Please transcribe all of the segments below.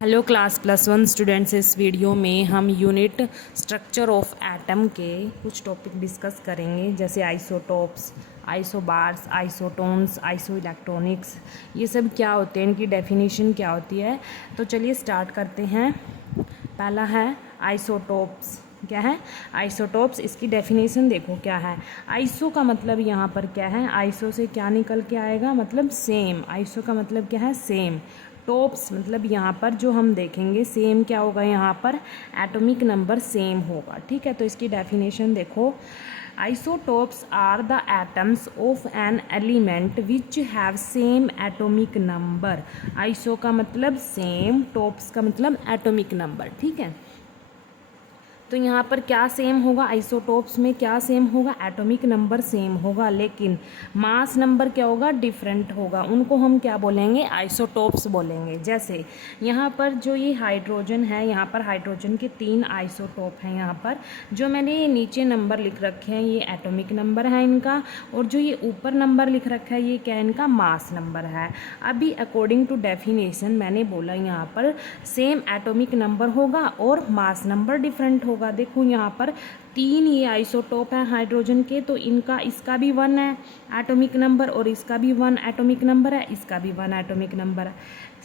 Hello class +1 students, इस video में हम यूनिट स्ट्रक्चर ऑफ एटम के कुछ टॉपिक डिस्कस करेंगे, जैसे isotopes, isobars, isotones, iso electronics. ये सब क्या होते हैं, इनकी डेफिनेशन क्या होती है। तो चलिए स्टार्ट करते हैं। पहला है आइसोटोप्स। क्या है आइसोटोप्स? इसकी डेफिनेशन देखो क्या है। आइसो का मतलब यहाँ पर क्या है, आइसो से क्या निकल के आएगा, मतलब सेम। आइसो का मतलब क्या है, सेम। टॉप्स मतलब यहाँ पर जो हम देखेंगे सेम क्या होगा, यहाँ पर एटॉमिक नंबर सेम होगा। ठीक है, तो इसकी डेफिनेशन देखो। Isotopes are the atoms of an element which have same atomic number. Iso का मतलब सेम, टॉप्स का मतलब एटॉमिक नंबर। ठीक है, तो यहाँ पर क्या सेम होगा, आइसोटोप्स में क्या सेम होगा, एटॉमिक नंबर सेम होगा, लेकिन मास नंबर क्या होगा, डिफरेंट होगा। उनको हम क्या बोलेंगे, आइसोटोप्स बोलेंगे। जैसे यहाँ पर जो ये हाइड्रोजन है, यहाँ पर हाइड्रोजन के 3 आइसोटोप हैं। यहाँ पर जो मैंने ये नीचे नंबर लिख रखे हैं ये एटॉमिक नंबर है इनका, और जो ये ऊपर नंबर लिख रखा है ये क्या है, इनका मास नंबर है। अभी अकॉर्डिंग टू डेफिनेशन मैंने बोला यहाँ पर सेम एटॉमिक नंबर होगा और मास नंबर डिफरेंट होगा। देखो यहाँ पर 3 ये आइसोटोप है हाइड्रोजन के, तो इनका इसका भी 1 है एटॉमिक नंबर, और इसका भी 1 एटॉमिक नंबर है, इसका भी 1 एटॉमिक नंबर है।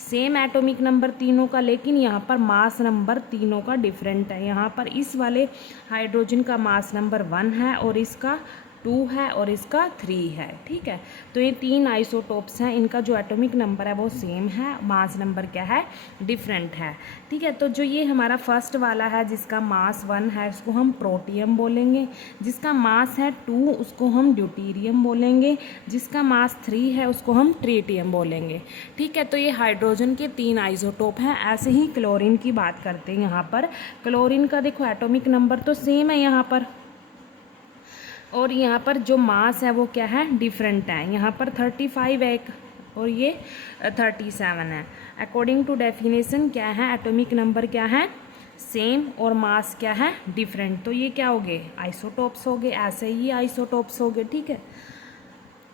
सेम एटॉमिक नंबर तीनों का, लेकिन यहाँ पर मास नंबर तीनों का डिफरेंट है। यहाँ पर इस वाले हाइड्रोजन का मास नंबर 1 है और इसका 2 है और इसका 3 है। ठीक है, तो ये 3 आइसोटोप्स हैं, इनका जो एटॉमिक नंबर है वो सेम है, मास नंबर क्या है, डिफरेंट है। ठीक है, तो जो ये हमारा फर्स्ट वाला है जिसका मास 1 है उसको हम प्रोटियम बोलेंगे, जिसका मास है 2 उसको हम ड्यूटीरियम बोलेंगे, जिसका मास 3 है उसको हम ट्रीटियम बोलेंगे। ठीक है, तो ये हाइड्रोजन के 3 आइसोटोप हैं। ऐसे ही क्लोरीन की बात करते हैं। यहाँ पर क्लोरीन का देखो एटॉमिक नंबर तो सेम है यहाँ पर, और यहाँ पर जो मास है वो क्या है, डिफरेंट है। यहाँ पर 35 है और ये 37 है। अकॉर्डिंग टू डेफिनेशन क्या है, एटॉमिक नंबर क्या है, सेम, और मास क्या है, डिफरेंट। तो ये क्या हो गए, आइसोटोप्स हो गए। ऐसे ही आइसोटोप्स हो गए। ठीक है,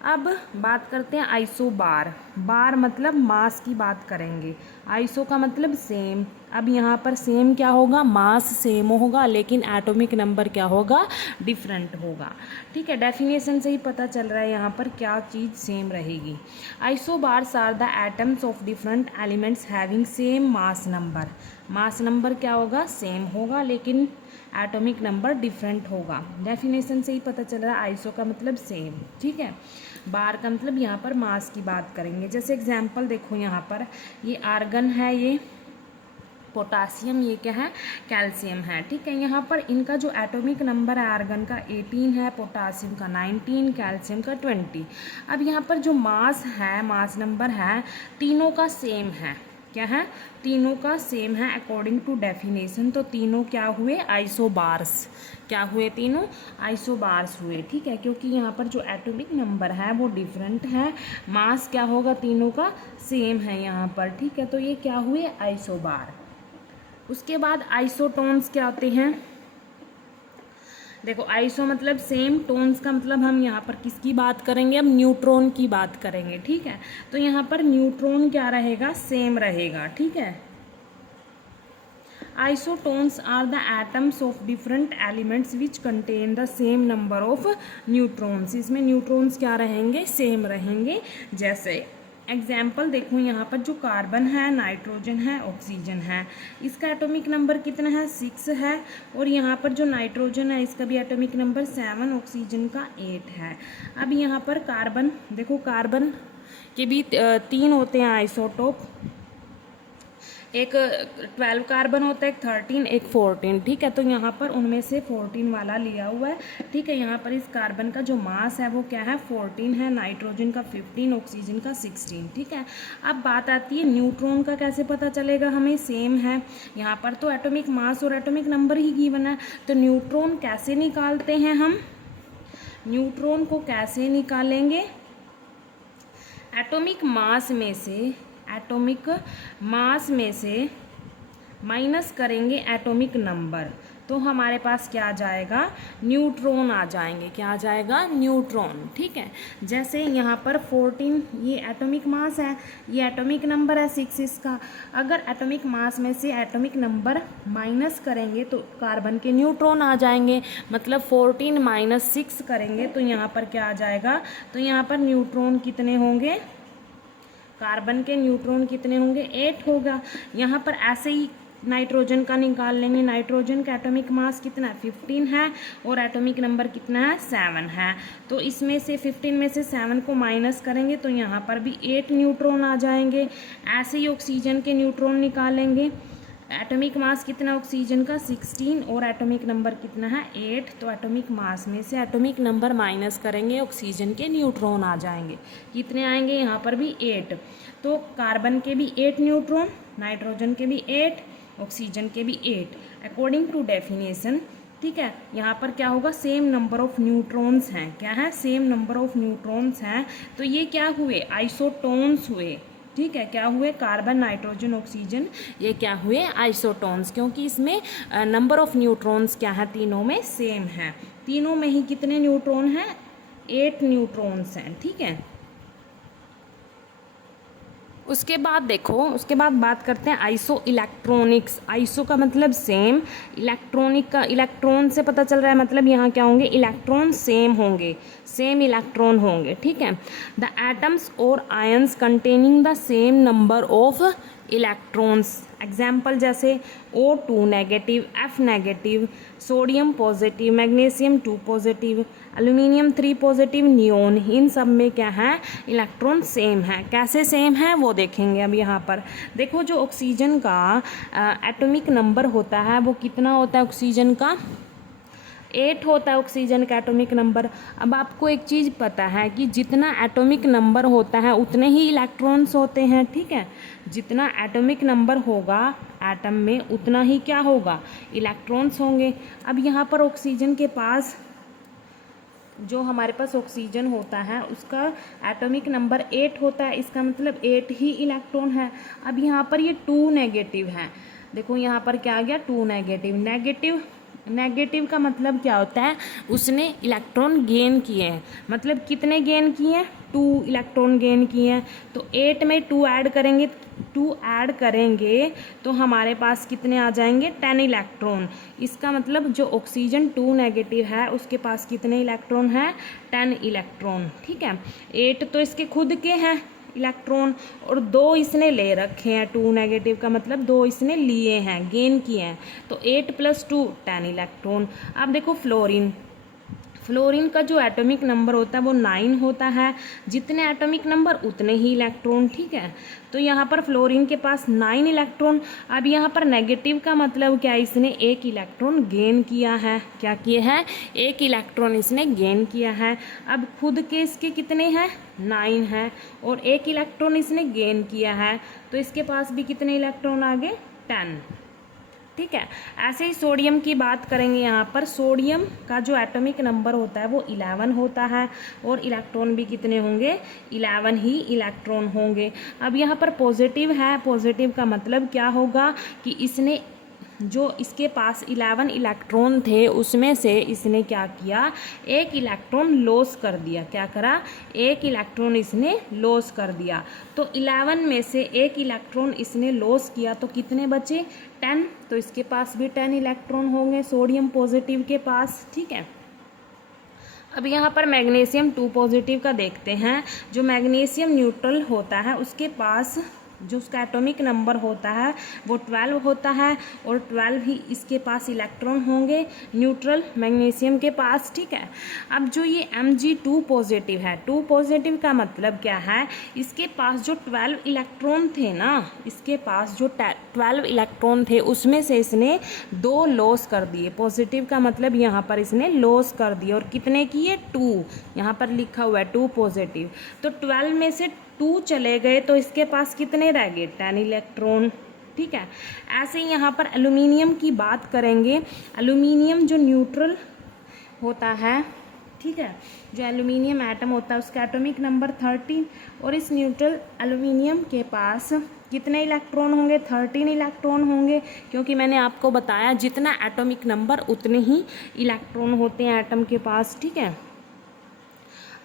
अब बात करते हैं आइसोबार। बार मतलब मास की बात करेंगे, आइसो का मतलब सेम। अब यहाँ पर सेम क्या होगा, मास सेम होगा, लेकिन एटॉमिक नंबर क्या होगा, डिफरेंट होगा। ठीक है, डेफिनेशन से ही पता चल रहा है यहाँ पर क्या चीज़ सेम रहेगी। Isobars are the atoms of different elements having same mass number. Mass number क्या होगा, सेम होगा, लेकिन एटॉमिक नंबर डिफरेंट होगा। डेफिनेशन से ही पता चल रहा है आइसो का मतलब सेम। ठीक है, बार का मतलब यहाँ पर मास की बात करेंगे। जैसे एग्जांपल देखो, यहाँ पर ये आर्गन है, ये पोटासियम, ये क्या है, कैल्शियम है। ठीक है, यहाँ पर इनका जो एटॉमिक नंबर है आर्गन का 18 है, पोटासियम का 19, कैल्शियम का 20। अब यहाँ पर जो मास है, मास नंबर है, तीनों का सेम है। क्या है, तीनों का सेम है अकॉर्डिंग टू डेफिनेशन। तो तीनों क्या हुए, आइसोबार्स। क्या हुए, तीनों आइसोबार्स हुए। ठीक है, क्योंकि यहाँ पर जो एटॉमिक नंबर है वो डिफरेंट है, मास क्या होगा, तीनों का सेम है यहाँ पर। ठीक है, तो ये क्या हुए, आइसोबार। उसके बाद आइसोटोन्स क्या होते हैं, देखो आइसो मतलब सेम, टोन्स का मतलब हम यहाँ पर किसकी बात करेंगे, अब न्यूट्रॉन की बात करेंगे। ठीक है, तो यहाँ पर न्यूट्रॉन क्या रहेगा, सेम रहेगा। ठीक है, isotones are the atoms of different elements which contain the same number of neutrons. इसमें न्यूट्रॉन्स क्या रहेंगे, सेम रहेंगे। जैसे एग्जाम्पल देखो, यहाँ पर जो कार्बन है, नाइट्रोजन है, ऑक्सीजन है, इसका एटॉमिक नंबर कितना है, 6 है, और यहाँ पर जो नाइट्रोजन है इसका भी एटॉमिक नंबर 7, ऑक्सीजन का 8 है। अब यहाँ पर कार्बन देखो, कार्बन के भी 3 होते हैं आइसोटोप, एक 12 कार्बन होता है, एक 13, एक 14। ठीक है, तो यहाँ पर उनमें से 14 वाला लिया हुआ है। ठीक है, यहाँ पर इस कार्बन का जो मास है वो क्या है, 14 है, नाइट्रोजन का 15, ऑक्सीजन का 16। ठीक है, अब बात आती है न्यूट्रॉन का, कैसे पता चलेगा हमें, सेम है। यहाँ पर तो एटॉमिक मास और एटॉमिक नंबर ही गिवन है, तो न्यूट्रॉन कैसे निकालते हैं हम, न्यूट्रॉन को कैसे निकालेंगे, एटॉमिक मास में से माइनस करेंगे एटॉमिक नंबर। तो हमारे पास क्या आ जाएगा, न्यूट्रॉन आ जाएंगे। क्या आ जाएगा, न्यूट्रॉन। ठीक है, जैसे यहाँ पर 14 ये एटॉमिक मास है, ये एटॉमिक नंबर है 6 इसका। अगर एटॉमिक मास में से एटॉमिक नंबर माइनस करेंगे तो कार्बन के न्यूट्रॉन आ जाएंगे। मतलब 14 माइनस 6 करेंगे तो यहाँ पर क्या आ जाएगा, तो यहाँ पर न्यूट्रॉन कितने होंगे, कार्बन के न्यूट्रॉन कितने होंगे, 8 होगा। यहाँ पर ऐसे ही नाइट्रोजन का निकाल लेंगे। नाइट्रोजन का एटॉमिक मास कितना है, 15 है, और एटॉमिक नंबर कितना है, 7 है। तो इसमें से 15 में से 7 को माइनस करेंगे तो यहाँ पर भी 8 न्यूट्रॉन आ जाएंगे। ऐसे ही ऑक्सीजन के न्यूट्रॉन निकालेंगे। एटॉमिक मास कितना ऑक्सीजन का, 16, और एटॉमिक नंबर कितना है, 8। तो एटॉमिक मास में से एटॉमिक नंबर माइनस करेंगे, ऑक्सीजन के न्यूट्रॉन आ जाएंगे। कितने आएंगे, यहाँ पर भी 8। तो कार्बन के भी 8 न्यूट्रॉन, नाइट्रोजन के भी 8, ऑक्सीजन के भी 8 अकॉर्डिंग टू डेफिनेशन। ठीक है, यहाँ पर क्या होगा, सेम नंबर ऑफ न्यूट्रॉन्स हैं। क्या है, सेम नंबर ऑफ न्यूट्रॉन्स हैं। तो ये क्या हुए, आइसोटोन्स हुए। ठीक है, क्या हुए, कार्बन, नाइट्रोजन, ऑक्सीजन, ये क्या हुए, आइसोटोन्स, क्योंकि इसमें नंबर ऑफ न्यूट्रॉन्स क्या है, तीनों में सेम है। तीनों में ही कितने न्यूट्रॉन हैं, 8 न्यूट्रॉन्स हैं। ठीक है, उसके बाद देखो, उसके बाद बात करते हैं आइसो इलेक्ट्रॉनिक्स। आइसो का मतलब सेम, इलेक्ट्रॉनिक का इलेक्ट्रॉन से पता चल रहा है, मतलब यहाँ क्या होंगे, इलेक्ट्रॉन सेम होंगे, सेम इलेक्ट्रॉन होंगे। ठीक है, द एटम्स और ions containing the same number of electrons. Example जैसे O2 negative, F negative, sodium positive, magnesium 2 positive, aluminium 3 positive, neon, इन सब में क्या है, इलेक्ट्रॉन सेम है। कैसे सेम है वो देखेंगे। अब यहाँ पर देखो, जो ऑक्सीजन का एटॉमिक नंबर होता है वो कितना होता है, ऑक्सीजन का 8 होता है ऑक्सीजन का एटॉमिक नंबर। अब आपको एक चीज़ पता है कि जितना एटॉमिक नंबर होता है उतने ही इलेक्ट्रॉन्स होते हैं। ठीक है, जितना एटॉमिक नंबर होगा एटम में उतना ही क्या होगा, इलेक्ट्रॉन्स होंगे। अब यहाँ पर ऑक्सीजन के पास, जो हमारे पास ऑक्सीजन होता है उसका एटॉमिक नंबर 8 होता है, इसका मतलब 8 ही इलेक्ट्रॉन है। अब यहाँ पर ये 2 नेगेटिव है। देखो यहाँ पर क्या आ गया, 2 नेगेटिव। नेगेटिव का मतलब क्या होता है, उसने इलेक्ट्रॉन गेन किए हैं। मतलब कितने गेन किए हैं, 2 इलेक्ट्रॉन गेन किए हैं। तो 8 में 2 ऐड करेंगे तो हमारे पास कितने आ जाएंगे, 10 इलेक्ट्रॉन। इसका मतलब जो ऑक्सीजन 2 नेगेटिव है उसके पास कितने इलेक्ट्रॉन है, 10 इलेक्ट्रॉन। ठीक है, 8 तो इसके खुद के हैं इलेक्ट्रॉन, और 2 इसने ले रखे हैं। 2 नेगेटिव का मतलब 2 इसने लिए हैं, गेन किए हैं। तो 8 + 2 10 इलेक्ट्रॉन। अब देखो फ्लोरीन का जो एटॉमिक नंबर होता है वो 9 होता है। जितने एटॉमिक नंबर उतने ही इलेक्ट्रॉन। ठीक है, तो यहाँ पर फ्लोरीन के पास 9 इलेक्ट्रॉन। अब यहाँ पर नेगेटिव का मतलब क्या है, इसने 1 इलेक्ट्रॉन गेन किया है। क्या किया है, 1 इलेक्ट्रॉन इसने गेन किया है। अब खुद के इसके कितने हैं, 9 है, और 1 इलेक्ट्रॉन इसने गेन किया है, तो इसके पास भी कितने इलेक्ट्रॉन आ गए, 10। ठीक है, ऐसे ही सोडियम की बात करेंगे। यहाँ पर सोडियम का जो एटॉमिक नंबर होता है वो 11 होता है, और इलेक्ट्रॉन भी कितने होंगे, 11 ही इलेक्ट्रॉन होंगे। अब यहाँ पर पॉजिटिव है। पॉजिटिव का मतलब क्या होगा कि इसने, जो इसके पास 11 इलेक्ट्रॉन थे उसमें से इसने क्या किया, 1 इलेक्ट्रॉन लॉस कर दिया। क्या करा, 1 इलेक्ट्रॉन इसने लॉस कर दिया। तो 11 में से 1 इलेक्ट्रॉन इसने लॉस किया तो कितने बचे, 10। तो इसके पास भी 10 इलेक्ट्रॉन होंगे, सोडियम पॉजिटिव के पास। ठीक है, अब यहाँ पर मैग्नीशियम 2 पॉजिटिव का देखते हैं। जो मैग्नीशियम न्यूट्रल होता है उसके पास जो उसका एटॉमिक नंबर होता है वो 12 होता है, और 12 ही इसके पास इलेक्ट्रॉन होंगे न्यूट्रल मैग्नीशियम के पास। ठीक है, अब जो ये Mg2 पॉजिटिव है, 2 पॉजिटिव का मतलब क्या है, इसके पास जो 12 इलेक्ट्रॉन थे ना, इसके पास जो 12 इलेक्ट्रॉन थे उसमें से इसने 2 लॉस कर दिए। पॉजिटिव का मतलब यहाँ पर इसने लॉस कर दिए, और कितने किए, 2। यहाँ पर लिखा हुआ है 2 पॉजिटिव। तो 12 में से 2 चले गए तो इसके पास कितने रह गए, 10 इलेक्ट्रॉन। ठीक है, ऐसे ही यहाँ पर एल्यूमिनियम की बात करेंगे। एल्यूमिनियम जो न्यूट्रल होता है ठीक है। जो एल्यूमिनियम एटम होता है उसका एटॉमिक नंबर 13 और इस न्यूट्रल एल्यूमिनियम के पास कितने इलेक्ट्रॉन होंगे? 13 इलेक्ट्रॉन होंगे, क्योंकि मैंने आपको बताया जितना एटॉमिक नंबर उतने ही इलेक्ट्रॉन होते हैं एटम के पास, ठीक है।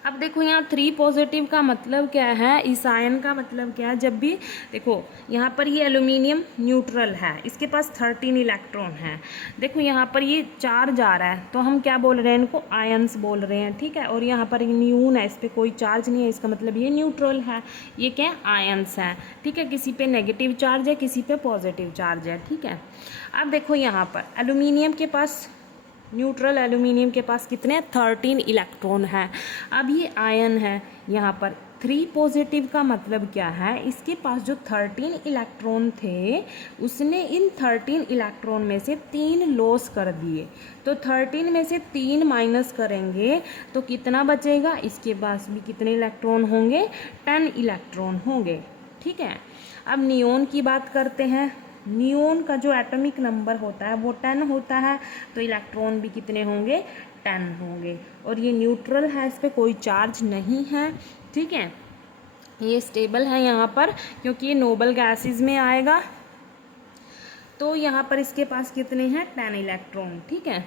अब देखो यहाँ 3 पॉजिटिव का मतलब क्या है, इस आयन का मतलब क्या है, जब भी देखो यहाँ पर ये एल्यूमिनियम न्यूट्रल है, इसके पास 13 इलेक्ट्रॉन है। देखो यहाँ पर ये चार्ज आ रहा है तो हम क्या बोल रहे हैं, इनको आयन्स बोल रहे हैं, ठीक है। और यहाँ पर न्यून है, इस पर कोई चार्ज नहीं है, इसका मतलब ये न्यूट्रल है। ये क्या है? आयन्स है, ठीक है। किसी पे नेगेटिव चार्ज है, किसी पे पॉजिटिव चार्ज है, ठीक है। अब देखो यहाँ पर एल्यूमिनियम के पास, न्यूट्रल एल्यूमिनियम के पास कितने? 13 इलेक्ट्रॉन है। अब ये आयन है, यहाँ पर 3 पॉजिटिव का मतलब क्या है, इसके पास जो 13 इलेक्ट्रॉन थे उसने इन 13 इलेक्ट्रॉन में से 3 लॉस कर दिए। तो 13 में से 3 माइनस करेंगे तो कितना बचेगा? इसके पास भी कितने इलेक्ट्रॉन होंगे? 10 इलेक्ट्रॉन होंगे, ठीक है। अब नियोन की बात करते हैं। नियोन का जो एटॉमिक नंबर होता है वो 10 होता है, तो इलेक्ट्रॉन भी कितने होंगे? 10 होंगे। और ये न्यूट्रल है, इस पर कोई चार्ज नहीं है, ठीक है। ये स्टेबल है यहाँ पर, क्योंकि ये नोबल गैसेस में आएगा। तो यहाँ पर इसके पास कितने हैं? 10 इलेक्ट्रॉन, ठीक है।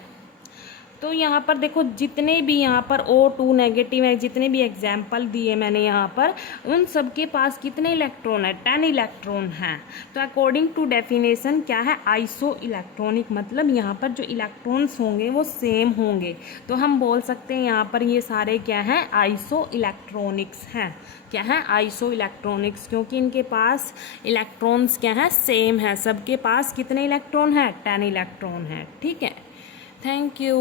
तो यहाँ पर देखो जितने भी यहाँ पर O2 नेगेटिव है, जितने भी एग्जाम्पल दिए मैंने यहाँ पर, उन सब के पास कितने इलेक्ट्रॉन है? 10 इलेक्ट्रॉन हैं। तो अकॉर्डिंग टू डेफिनेशन क्या है? आइसो इलेक्ट्रॉनिक, मतलब यहाँ पर जो इलेक्ट्रॉन्स होंगे वो सेम होंगे। तो हम बोल सकते हैं यहाँ पर ये सारे क्या हैं? आइसो इलेक्ट्रॉनिक्स हैं। क्या है? आइसो इलेक्ट्रॉनिक्स, क्योंकि इनके पास इलेक्ट्रॉन्स क्या है? सेम है। सबके पास कितने इलेक्ट्रॉन है? 10 इलेक्ट्रॉन है, ठीक है। Thank you.